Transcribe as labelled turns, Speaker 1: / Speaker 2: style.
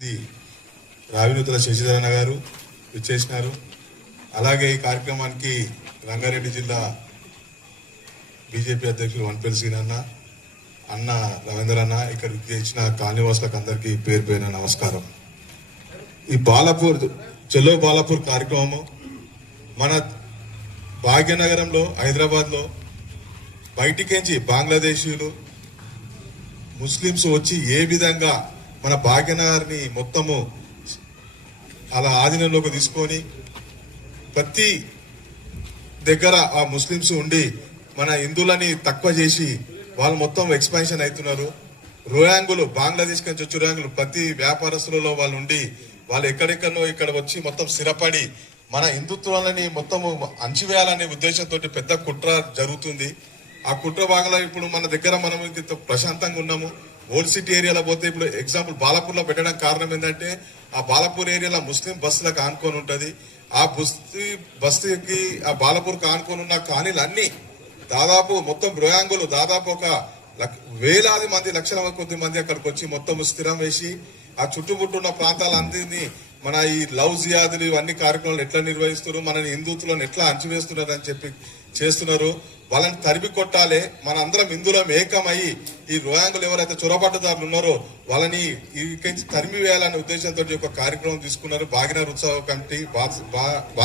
Speaker 1: ఇది రావినూతుల శశిధరణ గారు విచ్చేసినారు. అలాగే ఈ కార్యక్రమానికి రంగారెడ్డి జిల్లా బీజేపీ అధ్యక్షులు వన్పల్లి శ్రీనన్న అన్న రవీంద్ర అన్న ఇక్కడ ఇచ్చిన కాలనీవాసులకు అందరికీ పేరు పోయిన నమస్కారం. ఈ బాలాపూర్ చెల్లో బాలాపూర్ కార్యక్రమము మన భాగ్యనగరంలో హైదరాబాద్లో బయటికించి బంగ్లాదేశీయులు ముస్లిమ్స్ వచ్చి ఏ విధంగా మన భాగ్యనగర్ని మొత్తము అలా ఆధీనంలోకి తీసుకొని ప్రతి దగ్గర ఆ ముస్లిమ్స్ ఉండి మన హిందువులని తక్కువ చేసి వాళ్ళు మొత్తం ఎక్స్పాన్షన్ అవుతున్నారు. రోయాంగులు బంగ్లాదేశ్ నుంచి వచ్చి రోయాంగులు ప్రతి వ్యాపారస్తులలో వాళ్ళు ఉండి వాళ్ళు ఎక్కడెక్కడో ఇక్కడ వచ్చి మొత్తం స్థిరపడి మన హిందుత్వాలని మొత్తం అంచివేయాలనే ఉద్దేశంతో పెద్ద కుట్ర జరుగుతుంది. ఆ కుట్ర భాగంలో ఇప్పుడు మన దగ్గర మనం ప్రశాంతంగా ఉన్నాము. ఓల్డ్ సిటీ ఏరియాలో పోతే ఇప్పుడు ఎగ్జాంపుల్ బాలాపూర్లో పెట్టడం కారణం ఏంటంటే ఆ బాలాపూర్ ఏరియాలో ముస్లిం బస్సులకు ఆనుకొని ఉంటుంది. ఆ బస్తీ బస్తీకి ఆ బాలాపూర్కి ఆనుకొని ఉన్న కానీలు అన్నీ దాదాపు మొత్తం రోయాంగులు దాదాపు ఒక లక్- వేలాది మంది లక్షల కొద్ది మంది అక్కడికి వచ్చి మొత్తం స్థిరం వేసి ఆ చుట్టుముట్టున్న ప్రాంతాలన్నింటినీ మన ఈ లవ్ జియాదులు ఇవన్నీ కార్యక్రమాలు ఎట్లా నిర్వహిస్తున్నారు మన హిందుత్వాలను ఎట్లా అంచివేస్తున్నారు అని చెప్పి చేస్తున్నారు. వాళ్ళని తరిమి కొట్టాలి మన అందరం హిందువులం ఏకమయ్యి ఈ రోయాంగులు ఎవరైతే చొరబాటుదారులు ఉన్నారో వాళ్ళని ఈ తరిమి వేయాలనే ఉద్దేశంతో ఒక కార్యక్రమం తీసుకున్నారు. భాగ్యనగర్ ఉత్సవ కమిటీ బా-